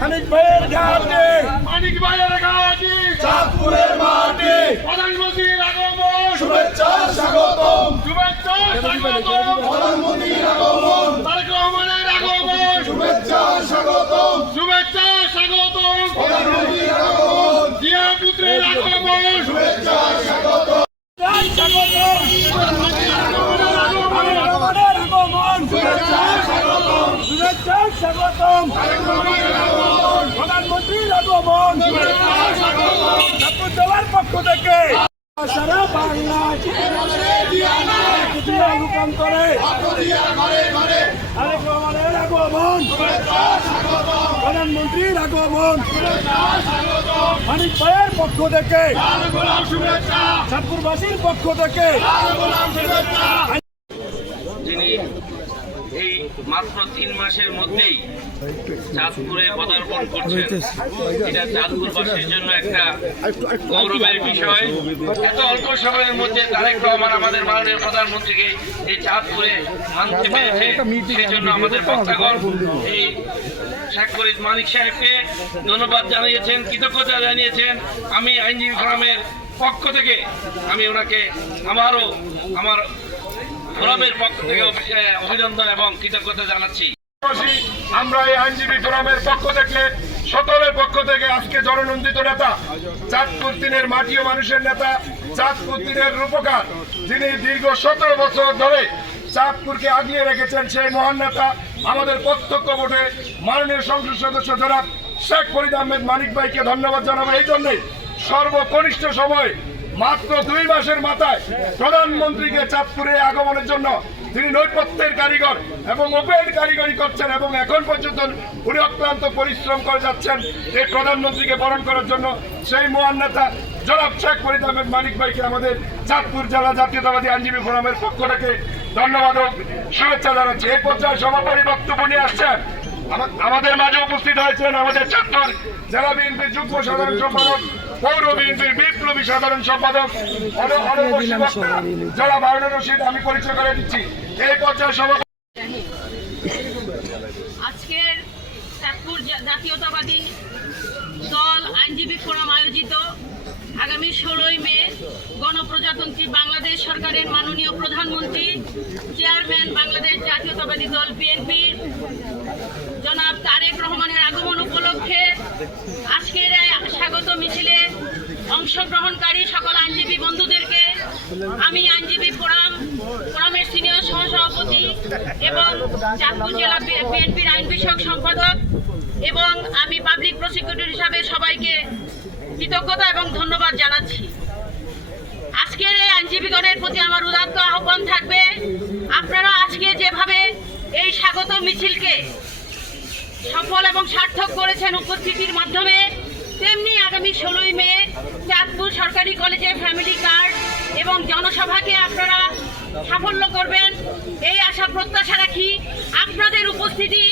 মানিক ভাইয়ের ঘাটে, মানিক ভাইয়ের ঘাটে, চাঁদপুরের মাটি, প্রধানমন্ত্রীর আগমন, শুভেচ্ছা স্বাগতম, শুভেচ্ছা স্বাগতম, প্রধানমন্ত্রীর আগমন, তারেক রহমানের আগমন, শুভেচ্ছা স্বাগতম, শুভেচ্ছা স্বাগতম, প্রধানমন্ত্রীর আগমন, জিয়া পুত্রের আগমন, শুভেচ্ছা স্বাগতম, স্বাগতম, শুভেচ্ছা স্বাগতম, শুভেচ্ছা স্বাগতম, প্রধানমন্ত্রীর আগমন, চাঁদপুর জেলার পক্ষ থেকে সারা বাংলা রূপান্তরে তারেক রহমানের আগমন, প্রধানমন্ত্রীর আগমন, মানিক ভাইয়ের পক্ষ থেকে, চাঁদপুরবাসীর পক্ষ থেকে যিনি এই মাত্র 3 মাসের মধ্যেই চাঁদপুরে পদার্পণ করছেন, এটা চাঁদপুরবাসীর জন্য একটা গৌরবের বিষয়। এত অল্প সময়ের মধ্যে তারেক রহমান আমাদের মাননীয় প্রধানমন্ত্রীকে এই চাঁদপুরে আনতে পেরেছে, সেই জন্য আমাদের বক্তাগণ এই শেখ ফরিদ মানিক সাহেবকে ধন্যবাদ জানিয়েছেন, কৃতজ্ঞতা জানিয়েছেন। আমি আইনজীবী ফোরামের পক্ষ থেকে আমি ওনাকে আমার ফোরামের পক্ষ থেকে অভিনন্দন এবং কৃতজ্ঞতা জানাচ্ছি। আমরা এই আইনজীবী ফোরামের পক্ষ থেকে, সকলের পক্ষ থেকে আজকে জননন্দিত নেতা, চাঁদপুর 3-এর মাটি ও মানুষের নেতা, চাঁদপুর 3-এর রূপকার, যিনি দীর্ঘ 17 বছর ধরে চাঁদপুরকে আগিয়ে রেখেছেন, সেই মহান নেতা আমাদের প্রত্যক্ষ ভোটে মাননীয় সংসদ সদস্য জনাব শেখ ফরিদ আহমেদ মানিক ভাইকে ধন্যবাদ জানাবো। এই জন্যই সর্বকনিষ্ঠ সময় মাত্র 2 মাসের মাথায় প্রধানমন্ত্রীকে চাঁদপুরে আগমনের জন্য তিনি নৈপথ্যের কারিগর এবং ওপেন কারিগরি করছেন এবং এখন পর্যন্ত উনি অক্লান্ত পরিশ্রম করে যাচ্ছেন এই প্রধানমন্ত্রীকে বরণ করার জন্য। সেই মহান নেতা জনাব শেখ ফরিদ আহমেদ মানিক ভাইকে আমাদের চাঁদপুর জেলা জাতীয়তাবাদী আইনজীবী ফোরামের পক্ষ থেকে ধন্যবাদ ও শুভেচ্ছা জানাচ্ছি। এই পর্যায়ে সভাপতি বক্তব্য নিয়ে আসছেন, আমাদের মাঝে উপস্থিত হয়েছেন আমাদের চাঁদপুর জেলা বিএনপির যুগ্ম সাধারণ সম্পাদক, পৌর বিএনপির বিপ্লবী সাধারণ সম্পাদক জনাব হারুনুর রশিদ। আমি পরিচয় করে দিচ্ছি। এই পর্যায়ে সভাপতি আজকের চাঁদপুর জাতীয়তাবাদী দল আইনজীবী ফোরাম আয়োজিত আগামী 16ই মে গণপ্রজাতন্ত্রী বাংলাদেশ সরকারের মাননীয় প্রধানমন্ত্রী, চেয়ারম্যান বাংলাদেশ জাতীয়তাবাদী দল বিএনপি জনাব তারেক রহমানের আগমন উপলক্ষে আজকের স্বাগত মিছিলে অংশগ্রহণকারী সকল আইনজীবী বন্ধুদেরকে আমি আইনজীবী ফোরামের সিনিয়র সহসভাপতি এবং চাঁদপুর জেলা বিএনপির আইন বিষয়ক সম্পাদক এবং আমি পাবলিক প্রসিকিউটর হিসাবে সবাইকে কৃতজ্ঞতা এবং ধন্যবাদ জানাচ্ছি। আজকের এই আইনজীবীগণের প্রতি আমার উদাত্ত আহ্বান থাকবে, আপনারা আজকে যেভাবে এই স্বাগত মিছিলকে সফল এবং সার্থক করেছেন উপস্থিতির মাধ্যমে, তেমনি আগামী 16ই মে চাঁদপুর সরকারি কলেজে ফ্যামিলি কার্ড এবং জনসভাকে আপনারা সাফল্য করবেন, এই আশা প্রত্যাশা রাখি। আপনাদের উপস্থিতি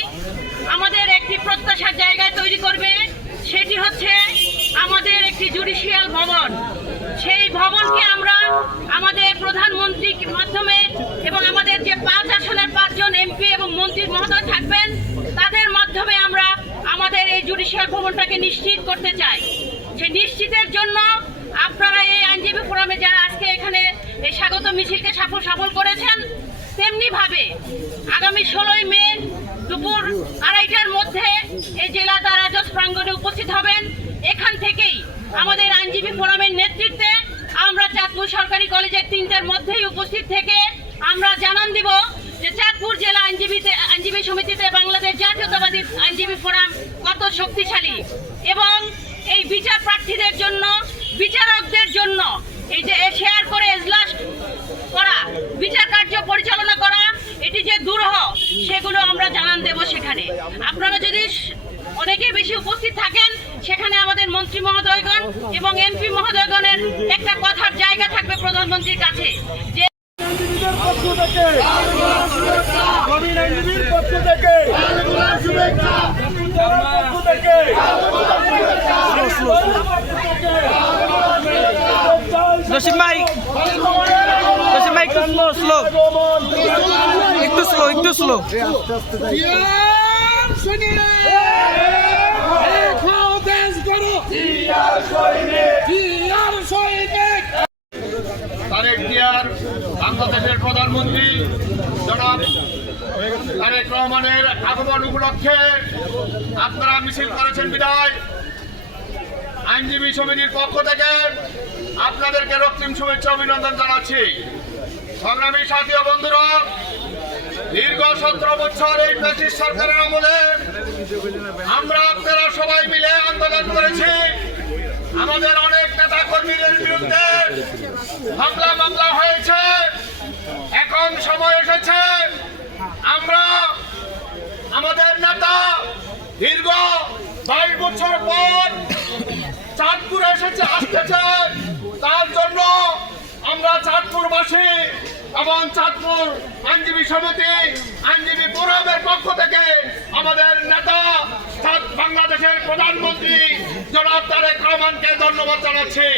আমাদের একটি প্রত্যাশার জায়গায় তৈরি করবে, সেটি হচ্ছে আমাদের একটি জুডিশিয়াল ভবন। সেই ভবনকে আমরা আমাদের প্রধানমন্ত্রীর মাধ্যমে এবং আমাদের যে 5 আসনের 5 জন এমপি এবং মন্ত্রী মহোদয় থাকবেন, তাদের মাধ্যমে আমরা আমাদের এই জুডিশিয়াল ভবনটাকে নিশ্চিত করতে চাই। সেই নিশ্চিতের জন্য আপনারা এই আইনজীবী ফোরামে যারা আজকে এখানে এই স্বাগত মিছিলকে সফল করেছেন, তেমনি ভাবে আগামী 16ই মে দুপুর 2:30টার মধ্যে এই জেলা দারাজজ প্রাঙ্গণে উপস্থিত হবেন। এখান থেকেই আমাদের আইনজীবী ফোরামের নেতৃত্বে আমরা চাঁদপুর সরকারি কলেজের 3টার মধ্যেই উপস্থিত থেকে আমরা জানান দিব যে চাঁদপুর জেলা আইনজীবী সমিতিতে বাংলাদেশ জাতীয়তাবাদী আইনজীবী ফোরাম কত শক্তিশালী এবং এই বিচার প্রার্থীদের জন্য, বিচারকদের জন্য এই যে শেয়ার করে এজলাস করা, বিচার কার্য পরিচালনা করা, এটি যে দুরূহ, সেগুলো আমরা জানান দেব সেখানে। আপনারা যদি অনেকে বেশি উপস্থিত থাকেন, সেখানে আমাদের মন্ত্রী মহোদয়গণ এবং এমপি মহোদয়গণের একটা কথার জায়গা থাকবে প্রধানমন্ত্রীর কাছে যে পক্ষ থেকে, নবীন আইনজীবীর পক্ষ থেকে, পক্ষ থেকে জসিম ভাই একটু স্লো বাংলাদেশের প্রধানমন্ত্রী জনাব তারেক রহমানের আগমন উপলক্ষে আপনারা মিছিল করেছেন বিদায় আইনজীবী সমিতির পক্ষ থেকে আপনাদেরকে রক্তিম শুভেচ্ছা অভিনন্দন জানাচ্ছি। সংগ্রামী সাথী ও বন্ধুরা, দীর্ঘ 17 বছর এই ব্রিটিশ সরকারের আমলে আমরা আপনারা সবাই মিলে আন্দোলন করেছি। আমাদের অনেক নেতা কর্মীদের বিরুদ্ধে মামলা হয়েছে। এখন সময় এসেছে আমরা আমাদের নেতা দীর্ঘ 22 বছর পর চাঁদপুরে আসতেছে। তার জন্য আমরা চাঁদপুরবাসী এবং চাঁদপুর আইনজীবী সমিতি আইনজীবী ফোরামের পক্ষ থেকে আমাদের নেতা বাংলাদেশের প্রধানমন্ত্রী জনাব তারেক রহমানকে ধন্যবাদ জানাচ্ছি।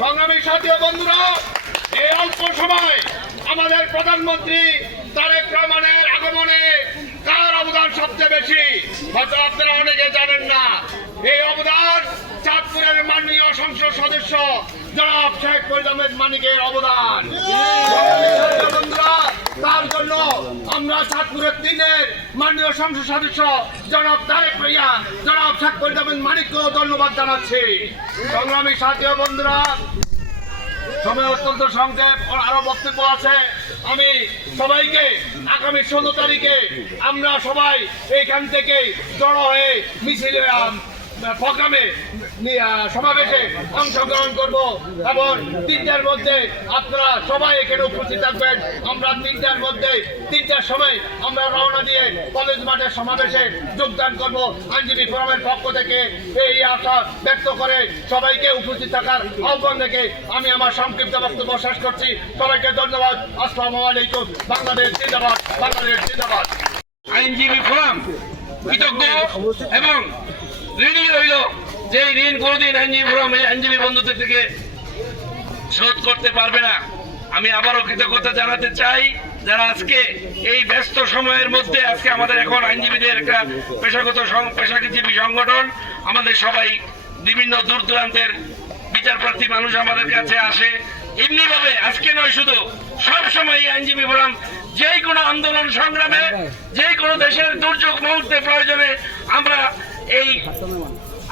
সংগ্রামী সাথী ও বন্ধুরা, এই অল্প সময় আমাদের প্রধানমন্ত্রী তারেক রহমানের আগমনে কার অবদান সবচেয়ে বেশি হয়তো আপনারা অনেকে জানেন না। এই অবদান চাঁদপুরের মাননীয় সংসদ সদস্য জনাব শেখ ফরিদ আহমেদ মানিকের অবদান। তার জন্য আমরা চাঁদপুরের 3-এর মাননীয় সংসদ সদস্য জনাব জনাব শেখ ফরিদ আহমেদ মানিককেও ধন্যবাদ জানাচ্ছি। সংগ্রামী সাথী ও বন্ধুরা, সময় অত্যন্ত সংক্ষেপ, আরো বক্তব্য আছে। আমি সবাইকে আগামী 16 তারিখে আমরা সবাই এইখান থেকে জড়ো হয়ে মিছিলে প্রোগ্রামে সমাবেশে অংশগ্রহণ করব এবং 3টার মধ্যে আপনারা সবাই এখানে উপস্থিত থাকবেন। আমরা 3টার মধ্যে 3টার সময় আমরা রওনা দিয়ে কলেজ মাঠের সমাবেশে যোগদান করব। আইনজীবী ফোরামের পক্ষ থেকে এই আশা ব্যক্ত করে সবাইকে উপস্থিত থাকার আহ্বান রেখে আমি আমার সংক্ষিপ্ত বক্তব্য শেষ করছি। সবাইকে ধন্যবাদ। আসসালামু আলাইকুম। বাংলাদেশ জিন্দাবাদ, বাংলাদেশ জিন্দাবাদ। আইনজীবী ফোরাম কৃতজ্ঞ এবং ঋণী রইল যে ঋণ কোনোদিন আইনজীবী ফোরাম আইনজীবী বন্ধুদের থেকে শোধ করতে পারবে না। আমি আবারও কৃতজ্ঞতা জানাতে চাই যারা আজকে এই ব্যস্ত সময়ের মধ্যে আজকে আমাদের এখন আইনজীবীদের একটা পেশাজীবী সংগঠন, আমাদের সবাই বিভিন্ন দূর দূরান্তের বিচার প্রার্থী মানুষ আমাদের কাছে আসে। এমনিভাবে আজকে নয়, শুধু সব সময় আইনজীবী ফোরাম যে কোনো আন্দোলন সংগ্রামে, যে কোনো দেশের দুর্যোগ মুহূর্তে প্রয়োজনে আমরা এই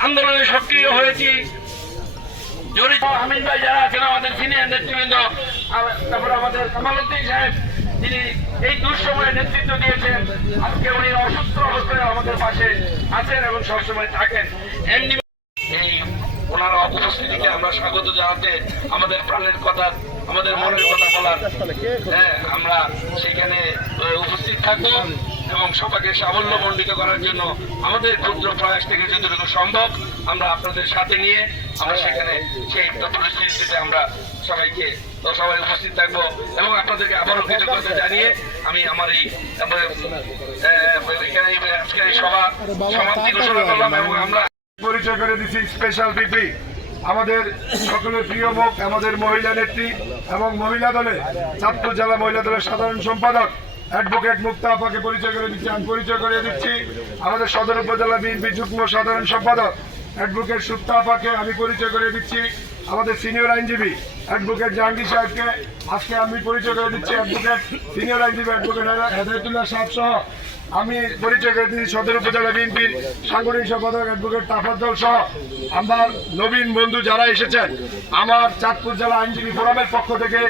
আন্দোলনে সক্রিয় হয়েছি। জড়িত আমিন ভাই যারা আছেন, আমাদের সিনিয়র নেতৃবৃন্দ, তারপর আমাদের কামালউদ্দিন সাহেব, তিনি এই দুঃসময়ে নেতৃত্ব দিয়েছেন। আজকে উনি অসুস্থ অবস্থায় আমাদের পাশে আছেন এবং সবসময় থাকেন। এমনি এই ওনার উপস্থিতিকে আমরা স্বাগত জানাতে, আমাদের প্রাণের কথা, আমাদের মনের কথা বলার আমরা সেখানে উপস্থিত থাকবো এবং সবাইকে সাফল্যমণ্ডিত করার জন্য আমাদের ক্ষুদ্র প্রয়াস থেকে যতটুকু সম্ভব আমরা আপনাদের সাথে নিয়ে আমরা সেখানে সেই পরিস্থিতিতে আমরা সবাই উপস্থিত থাকবো এবং আপনাদেরকে আবারও কৃতজ্ঞতা জানিয়ে আমি আমার এই আজকের এই সভা সমাপ্তি ঘোষণা করলাম এবং আমরা পরিচয় করে দিচ্ছি স্পেশাল পিপি আমাদের সকলের প্রিয় মুখ, আমাদের মহিলা নেত্রী এবং মহিলা দলে চাঁদপুর জেলা মহিলা দলের সাধারণ সম্পাদক অ্যাডভোকেট মুক্তা আপাকে পরিচয় করে দিচ্ছি। আমি পরিচয় করে দিচ্ছি আমাদের সদর উপজেলা বিএনপি যুগ্ম সাধারণ সম্পাদক অ্যাডভোকেট সুপ্তা আপাকে আমি পরিচয় করে দিচ্ছি। আমাদের সিনিয়র আইনজীবী অ্যাডভোকেট জাহাঙ্গীর সাহেবকে আজকে আমি পরিচয় করে দিচ্ছি। অ্যাডভোকেট সিনিয়র আইনজীবী অ্যাডভোকেট হেদায়েতুল্লাহ সাহেব সহ আমি পরিচয় করে দিচ্ছি সদর উপজেলা বিএনপির সাংগঠনিক সম্পাদক অ্যাডভোকেট তাফাজ্জল সহ আমার নবীন বন্ধু যারা এসেছেন। আমার চাঁদপুর জেলা আইনজীবী ফোরামের পক্ষ থেকে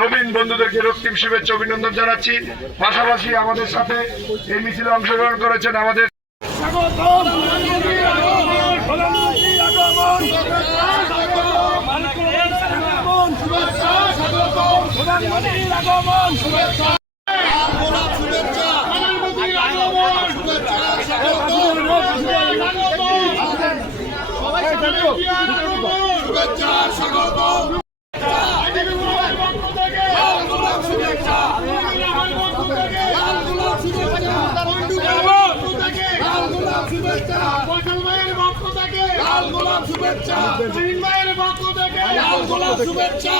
নবীন বন্ধুদেরকে রক্তিম শুভেচ্ছা অভিনন্দন জানাচ্ছি। পাশাপাশি আমাদের সাথে এই মিছিলে অংশগ্রহণ করেছেন আমাদের শুভেচ্ছা